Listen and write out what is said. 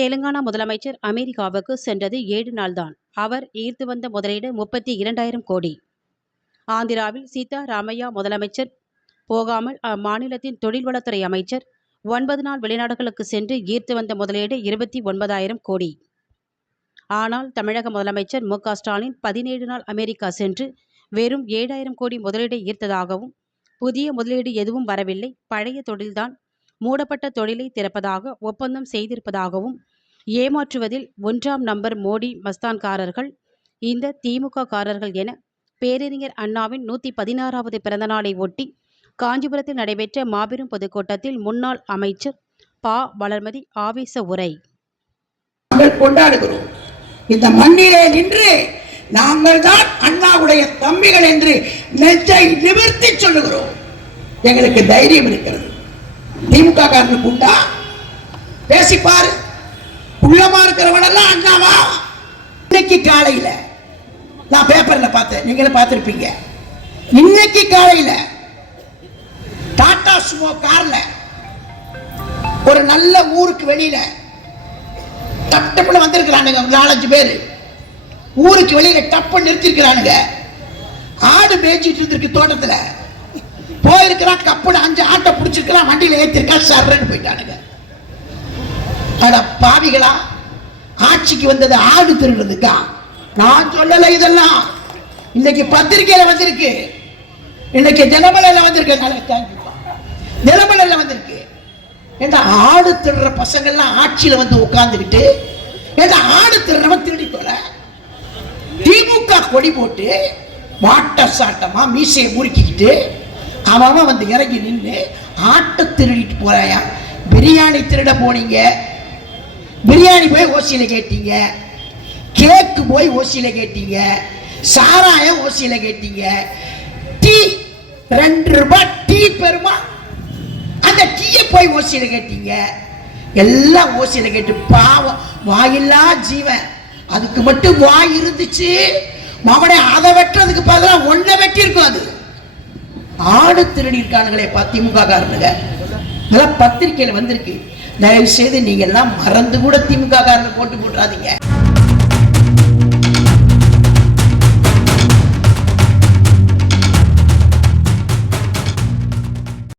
தெலுங்கானா முதலமைச்சர் அமெரிக்காவுக்கு சென்றது ஏழு நாள்தான். அவர் ஈர்த்து வந்த முதலீடு முப்பத்தி இரண்டாயிரம் கோடி. ஆந்திராவில் சீதாராமையா முதலமைச்சர் போகாமல் அம்மாநிலத்தின் தொழில் வளத்துறை அமைச்சர் ஒன்பது நாள் வெளிநாடுகளுக்கு சென்று ஈர்த்து வந்த முதலீடு இருபத்தி ஒன்பதாயிரம் கோடி. ஆனால் தமிழக முதலமைச்சர் மு ஸ்டாலின் பதினேழு நாள் அமெரிக்கா சென்று வெறும் ஏழாயிரம் கோடி முதலீடை ஈர்த்ததாகவும் புதிய முதலீடு எதுவும் வரவில்லை பழைய தொழில்தான் மூடப்பட்ட தொழிலை திறப்பதாக ஒப்பந்தம் செய்திருப்பதாகவும் ஏமாற்றுவதில் ஒன்றாம் நம்பர் மோடி மஸ்தான்காரர்கள் இந்த திமுக காரர்கள் என பேரறிஞர் அண்ணாவின் நூற்றி பதினாறாவது பிறந்தநாளை ஒட்டி காஞ்சிபுரத்தில் நடைபெற்ற மாபெரும் பொதுக்கூட்டத்தில் முன்னாள் அமைச்சர் பா. வளர்மதி ஆவேச உரை. கொண்டாடுகிறோம். இந்த மண்ணிலே நின்று நாங்கள் தான் அண்ணாவுடைய தம்பிகள் என்று நெஞ்சை நிமிர்த்தி சொல்லுகிறோம். எங்களுக்கு தைரியம் இருக்கிறது. திமுக காரனுக்கு உண்டா பேசிப்பாரு. உள்ளமா இருக்கிறவனெல்லாம் அண்ணாவா இன்னைக்கு காலையில நான் பேப்பர்ல பார்த்தேன். நீங்களும் பார்த்திருப்பீங்க. இன்னைக்கு காலையில டாடா சுமோ கார்ல ஒரு நல்ல ஊருக்கு வெளியில டப் டப்புன்னு வந்திருக்கிறானுங்க நாலஞ்சு பேர். ஊருக்கு வெளியில டப்பு நிறுத்திருக்கிறானுங்க. ஆடு மேய்ச்சிட்டு இருந்திருக்கு தோட்டத்துல. போயிருக்கிறான் கப்புன்னு அஞ்சு ஆட்டை பிடிச்சிருக்கிறான் வண்டியில ஏற்றிருக்கான் சர்றன்னு போயிட்டானுங்க. அட பாவிகளா? ஆட்சிக்கு வந்தது ஆடு திருடுறதுக்கா? நான் சொல்லல இதெல்லாம். இன்னைக்கு பத்திரிகையில வந்திருக்கு. இன்னைக்கு தினமலையில வந்திருக்கு. தேங்க்யூப்பா தினமலையில வந்திருக்கு. ஏண்டா ஆடு திருடுற பசங்கள்லாம் ஆட்சியில வந்து உட்கார்ந்துக்கிட்டு ஏண்டா ஆடு திருடுறவன் திருடி போல? திமுக கொடி போட்டு வாட்ட சாட்டமா மீசையை முறுக்கிக்கிட்டு அவன் அவன் வந்து இறங்கி நின்று ஆட்டை திருடிட்டு போறாயா? பிரியாணி திருட போனீங்க. பிரியாணி போய் ஓசியில் கேட்டீங்க. கேக்கு போய் ஓசியில் கேட்டீங்க. சாராயம் ஓசியில் கேட்டீங்க. டீ ரெண்டு ரூபாய் டீ பெருமா அந்த டீயை போய் ஓசியில் கேட்டீங்க. எல்லாம் ஓசியில் கேட்டு பாவம். வாயில்லா ஜீவன். அதுக்கு மட்டும் வாய் இருந்துச்சு. மகனே அதை வெட்டுறதுக்கு பதிலாக ஒன்றை வெட்டியிருக்கும் அது. ஆடு திருடி இருக்கானுங்களே திமுக காரனுங்க அதெல்லாம் பத்திரிக்கையில் வந்திருக்கு. தயவு செய்து நீங்க எல்லாம் மறந்து கூட திமுக காரனை போட்டு போட்டுறாதீங்க.